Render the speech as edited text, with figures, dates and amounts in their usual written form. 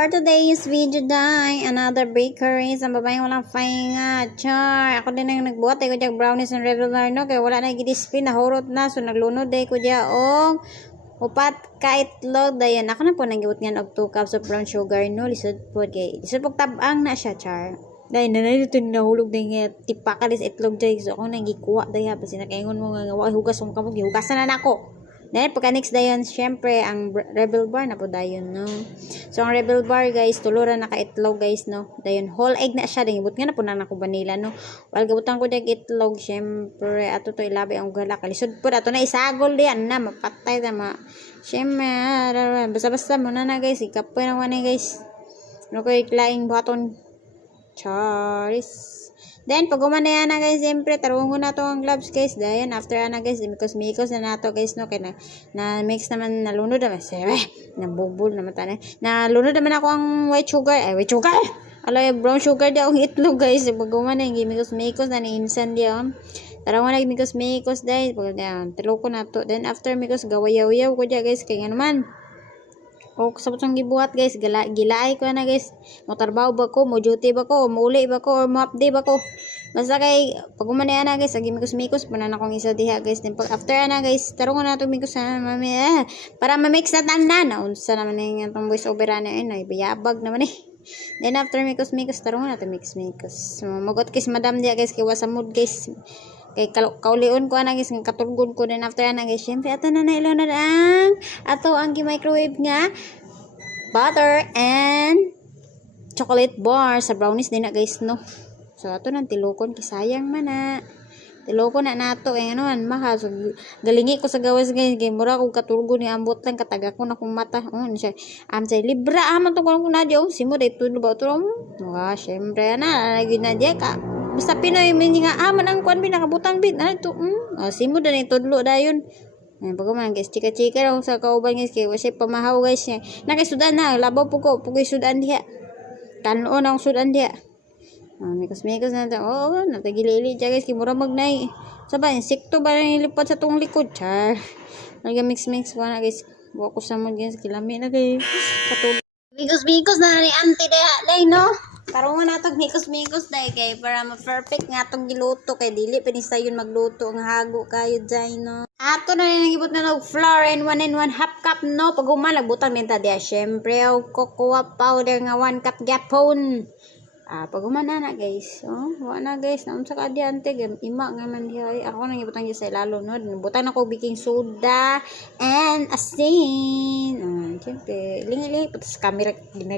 For today's video day, another bakery sa babaeng walang pahinga. Char, ako din ang nagbuhat ko diyan brownies and regular no kay wala na gidispin nahurot na so naglunod day ko diya og upat ka itlog dayon. Ako na po nagibot niyan og 2 cups of brown sugar no lisod po kay lisod pog tabang na siya char. Dahil na dito nahulog din nga tipakalis itlog day so ako nagikuha day ha basi nakaingon mo nga hugas mo kamog hugasan na nako. Then, pagka next dayon, syempre, ang Rebel Bar na po dayon, no? So, ang Rebel Bar, guys, tuluran na ka-itlog, guys, no? Dayon, whole egg na siya. Dahil, nga na po na ako vanilla, no? While gabutan ko dyan itlog, syempre, ato to ilabay ang gala. Kalisod po, ato na isagol diyan na, mapatay na, syempre, basta-basta muna na, guys. Ikapoy naman na, guys. Ano ko iklaing buhaton? Charis. Then, pag umana yan na guys, siyempre, tarungon na to ang gloves guys. Then, after na guys, mikos na nato guys, no? Kaya na mix naman, nalunod naman. Nabubul naman tayo. Nalunod naman ako ang white sugar. White sugar! Alay, brown sugar daw ang itlog guys. Pag umana, mikos na ni-insan diyan. Tarungon na mikos guys. Pag tilo ko na to. Then, after mikos, gawayaw-yaw ko dyan guys. Kaya naman. O sabot ang gibuhat guys, gilaay ko na guys. Mo trabaho ba ko, mo duty ba ko, mo uli ba ko, or mo update ba ko. Basta kay pag umanaya na guys, agi mikos panan akong isa diha guys. Then pag after na guys, tarungon na to mikos na mami para ma-mix na tanan na unsa naman ning atong voice over na ay bayabag naman eh. Then after mikos tarungon na to mix. So, magot kis madam dia guys kay wasa mood guys. Kay kaulion ko na guys nga katulgon ko din after na guys syempre ato na nailo na ang ato ang microwave nga butter and chocolate bar sa brownies din na guys no. So ato nang tilokon kay sayang man na tilokon na nato kay ano man maka so, galingi ko sa gawas guys kay mura ko katulgon ni ambot lang kataga ko na kung mata siya say libra man to ko na diyo simo day tulo ba to syempre na lagi na diya ka basta Pinoy min nga aman ang kwan binakabutang bit na ito simo da ni tudlo dayon pagkuman guys chika-chika raw sa kauban guys kay wala pamahaw guys nakisudan na labaw po ko pugoy sudan diha kanon ang sudan diha mikos na ito natagilili diya guys kay mura magnay sabay insekto ba nilipat sa tong likod char mix ko na guys buwa ko sa mo guys kilami na guys katulog mikos na ni auntie diha lay no karungan natong mikos dahil kay para ma-perfect nga itong giluto kay dili pinisa yun magluto ang hago kayo dyan no. Ato na rin nagibot na ng flour and 1 cup no. Pag nagbutang minta diya syempre cocoa powder nga 1 cup gapon. Pag na guys. Wala na guys. Naunsa ka di ante ima nga man diya. Ako nang gibutang diya sa ilalo no. Butang na ko baking soda and asin. Syempre lingi-lingi patas camera